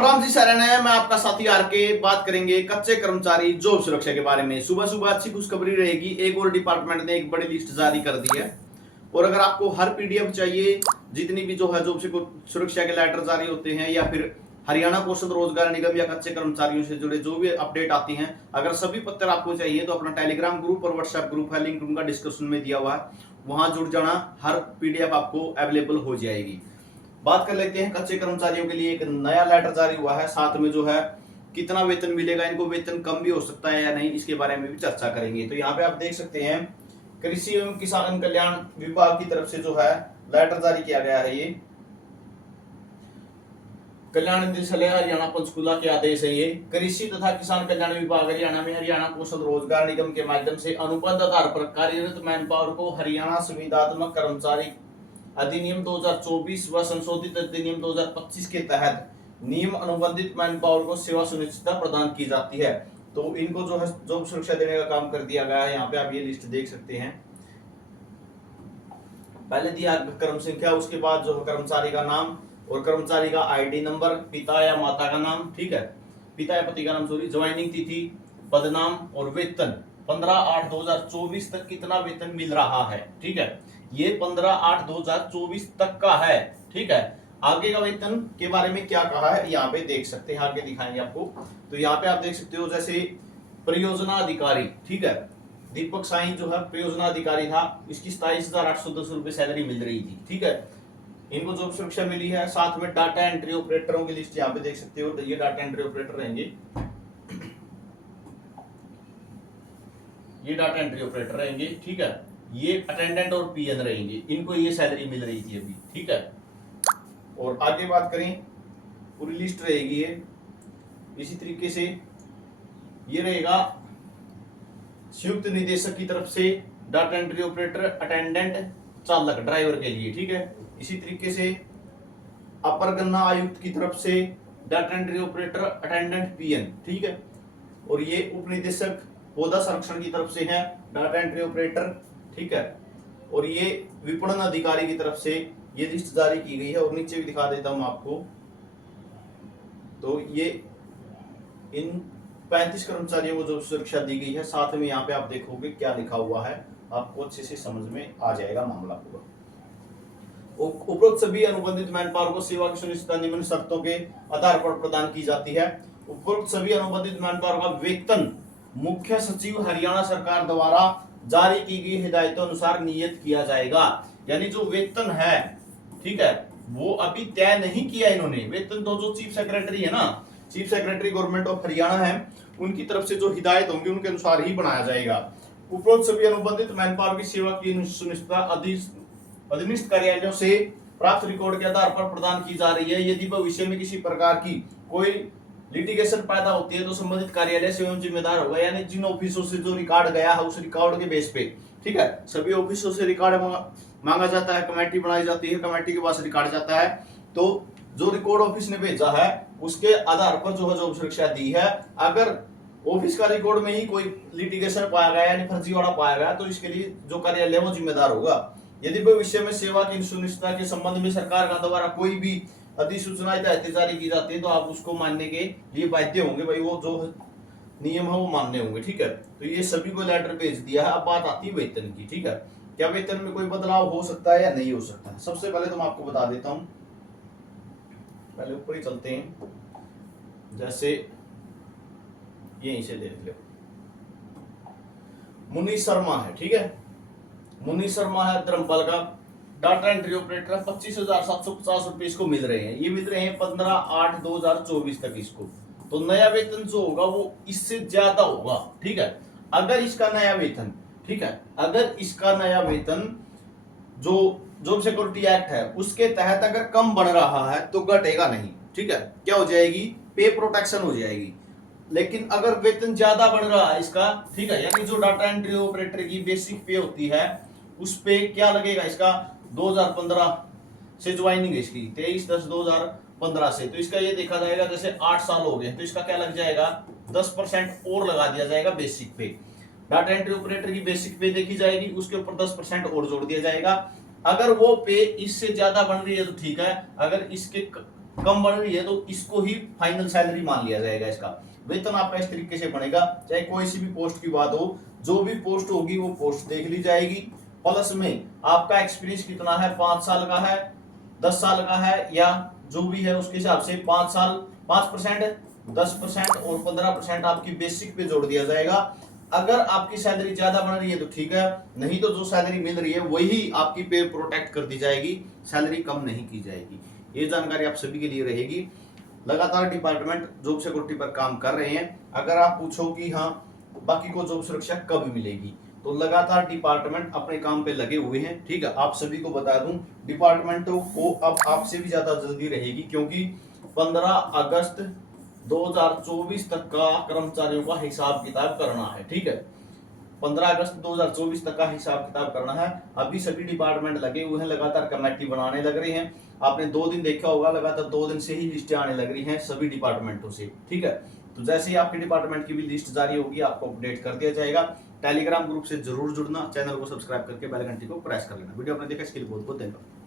राम राम जी सारण है। मैं आपका साथी आर के बात करेंगे कच्चे कर्मचारी जॉब सुरक्षा के बारे में। सुबह सुबह अच्छी खुशखबरी रहेगी। एक और डिपार्टमेंट ने एक बड़ी लिस्ट जारी कर दी है और अगर आपको हर पीडीएफ चाहिए, जितनी भी जो है जॉब सुरक्षा के लेटर जारी होते हैं या फिर हरियाणा कौशल रोजगार निगम या कच्चे कर्मचारियों से जुड़े जो भी अपडेट आती हैं, अगर सभी पत्र आपको चाहिए तो अपना टेलीग्राम ग्रुप और व्हाट्सएप ग्रुप है, लिंक उनका डिस्क्रिप्शन में दिया हुआ है, वहां जुड़ जाना। हर पीडीएफ आपको अवेलेबल हो जाएगी। बात कर लेते हैं कच्चे कर्मचारियों के लिए एक नया लेटर जारी हुआ है। साथ में जो है कितना वेतन मिलेगा, इनको वेतन कम भी हो सकता है या नहीं, इसके बारे में भी चर्चा करेंगे। तो यहाँ पे आप देख सकते हैं कृषि एवं किसान कल्याण विभाग की तरफ से जो है लेटर जारी किया गया है। ये कल्याण निदेशालय हरियाणा पंचकुला के आदेश है। ये कृषि तथा किसान कल्याण विभाग हरियाणा में हरियाणा कौशल रोजगार निगम के माध्यम से अनुबंध आधार पर कार्यरत मैन पावर को हरियाणा संविदात्मक कर्मचारी अधिनियम 2024 व संशोधित अधिनियम 2025 के तहत नियम अनुबंधित मैन पावर को सेवा सुनिश्चितता प्रदान की जाती है। तो इनको जो है जॉब सुरक्षा देने का काम कर दिया गया है। यहाँ पे आप ये लिस्ट देख सकते हैं। पहले दिया कर्म संख्या, उसके बाद जो कर्मचारी का नाम और कर्मचारी का आईडी नंबर, पिता या माता का नाम, ठीक है, पिता या पति का नाम, सॉरी, ज्वाइनिंग तिथि, पदनाम और वेतन 15/8/2024 तक कितना वेतन मिल रहा है। ठीक है, ये 15/8/2024 तक का है। ठीक है, आगे का वेतन के बारे में क्या कहा है यहाँ पे देख सकते हैं, आगे दिखाएंगे आपको। तो यहाँ पे आप देख सकते हो जैसे परियोजना अधिकारी, ठीक है, दीपक साई जो है परियोजना अधिकारी था, इसकी 27,810 रुपए सैलरी मिल रही थी। ठीक है, इनको जॉब सुरक्षा मिली है। साथ में डाटा एंट्री ऑपरेटरों की लिस्ट यहाँ पे देख सकते हो। ये डाटा एंट्री ऑपरेटर रहेंगे, ये डाटा एंट्री ऑपरेटर रहेंगे। ठीक है, ये अटेंडेंट और पीएन रहेंगे, इनको ये सैलरी मिल रही थी अभी। ठीक है, और आगे बात करें पूरी लिस्ट रहेगी ये इसी तरीके से। ये रहेगा संयुक्त निदेशक की तरफ से डाटा एंट्री ऑपरेटर, अटेंडेंट, चालक, ड्राइवर के लिए। ठीक है, इसी तरीके से अपर गन्ना आयुक्त की तरफ से data entry operator, attendant, PN. ठीक है, और ये उप निदेशक पौधा संरक्षण की तरफ से है डाटा एंट्री ऑपरेटर। ठीक है, और ये विपणन अधिकारी की तरफ से ये लिस्ट जारी की गई है और नीचे भी दिखा देता हूं आपको। तो ये इन 35 कर्मचारियों को जो सुरक्षा दी गई है। साथ में यहाँ पे आप देखोगे क्या लिखा हुआ है, आपको अच्छे से समझ में आ जाएगा मामला पूरा। उपरोक्त सभी अनुबंधित मैन पावर को सेवा की सुनिश्चितता निम्न शर्तों के आधार पर प्रदान की जाती है। उपरोक्त सभी अनुबंधित मैन पावर का वेतन मुख्य सचिव हरियाणा सरकार द्वारा जारी की गई हिदायतों अनुसार नियत किया जाएगा। यानी जो वेतन है, ठीक है, वो अभी तय नहीं किया इन्होंने। वेतन तो जो चीफ सेक्रेटरी है ना, chief secretary government of Haryana है, उनकी तरफ से जो हिदायत होंगी उनके अनुसार ही बनाया जाएगा। उपरोक्त सभी अनुबंधित मैन पावर की सेवा की सुनिश्चितता अधीनस्थ कार्यालयों से प्राप्त रिकॉर्ड के आधार पर प्रदान की जा रही है। यदि भविष्य में किसी प्रकार की कोई लिटिगेशन पैदा होती है तो संबंधित कार्यालय स्वयं जिम्मेदार होगा। यानी जिन ऑफिसों से जो रिकॉर्ड गया है उस रिकॉर्ड के बेस पे, ठीक है, सभी ऑफिसों से रिकॉर्ड मांगा जाता है, कमेटी बनाई जाती है, कमेटी के पास रिकॉर्ड जाता है। तो जो रिकॉर्ड ऑफिस ने भेजा है उसके आधार पर जो है जॉब सुरक्षा दी है। अगर ऑफिस का रिकॉर्ड में ही कोई लिटिगेशन पाया गया यानी फर्जीवाड़ा पाया गया तो इसके लिए जो कार्यालय वो जिम्मेदार होगा। यदि भविष्य में सेवा की सुनिश्चितता के संबंध में सरकार का द्वारा कोई भी अधिसूचना जारी की जाती है तो आप उसको मानने के लिए बाध्य होंगे। भाई वो जो नियम है वो मानने होंगे। ठीक है, तो ये सभी को लेटर भेज दिया है। अब बात आती है वेतन की। ठीक है, क्या वेतन में कोई बदलाव हो सकता है या नहीं हो सकता है? सबसे पहले तो मैं आपको बता देता हूं, पहले ऊपर ही चलते हैं, जैसे यहीं से देख लो, मुनीष शर्मा है। ठीक है, मुनीष शर्मा है धर्मपाल का, डाटा एंट्री ऑपरेटर, 25,750 रुपए इसको मिल रहे हैं। ये मिल रहे हैं 15/8/2024 तक इसको। तो नया वेतन जो होगा वो इससे ज्यादा होगा। ठीक है, अगर इसका नया वेतन, ठीक है, अगर इसका नया वेतन जो जॉब सिक्योरिटी एक्ट है उसके तहत अगर कम बढ़ रहा है तो घटेगा नहीं। ठीक है, क्या हो जाएगी? पे प्रोटेक्शन हो जाएगी। लेकिन अगर वेतन ज्यादा बढ़ रहा है इसका, ठीक है, यानी जो डाटा एंट्री ऑपरेटर की बेसिक पे होती है उस पे क्या लगेगा इसका? 2015 से ज्वाइनिंग है इसकी, 23/10/2015 से। तो इसका ये देखा जाएगा जैसे 8 साल हो गए तो इसका क्या लग जाएगा? 10% और लगा दिया जाएगा बेसिक पे। डाटा एंट्री ऑपरेटर की बेसिक पे देखी जाएगी, उसके ऊपर 10% और जोड़ दिया जाएगा। अगर वो पे इससे ज्यादा बन रही है तो ठीक है, अगर इसके कम बन रही है तो इसको ही फाइनल सैलरी मान लिया जाएगा। इसका वेतन आपका इस तरीके से बनेगा, चाहे कोई सी भी पोस्ट की बात हो, जो भी पोस्ट होगी वो पोस्ट देख ली जाएगी, प्लस में आपका एक्सपीरियंस कितना है, 5 साल का है, 10 साल का है, या जो भी है उसके हिसाब से 5 साल 5%, 10% और 15% आपकी बेसिक पे जोड़ दिया जाएगा। अगर आपकी सैलरी ज्यादा बन रही है तो ठीक है, नहीं तो जो सैलरी मिल रही है वही आपकी पे प्रोटेक्ट कर दी जाएगी, सैलरी कम नहीं की जाएगी। ये जानकारी आप सभी के लिए रहेगी। लगातार डिपार्टमेंट जॉब सिक्योरिटी पर काम कर रहे हैं। अगर आप पूछो कि हाँ बाकी को जॉब सुरक्षा कब मिलेगी, तो लगातार डिपार्टमेंट अपने काम पे लगे हुए हैं। ठीक है, आप सभी को बता दूं डिपार्टमेंटों को अब आपसे भी ज्यादा जल्दी रहेगी, क्योंकि 15 अगस्त 2024 तक का कर्मचारियों का हिसाब किताब करना है। ठीक है, 15 अगस्त 2024 तक का हिसाब किताब करना है। अभी सभी डिपार्टमेंट लगे हुए हैं, लगातार कमेटी बनाने लग रहे हैं। आपने 2 दिन देखा होगा, लगातार 2 दिन से ही लिस्टें आने लग रही हैं सभी डिपार्टमेंटों से। ठीक है, तो जैसे ही आपके डिपार्टमेंट की भी लिस्ट जारी होगी आपको अपडेट कर दिया जाएगा। टेलीग्राम ग्रुप से जरूर जुड़ना, चैनल को सब्सक्राइब करके बेल घंटी को प्रेस कर लेना। वीडियो आपने देखा, इसके लिए बहुत बहुत धन्यवाद।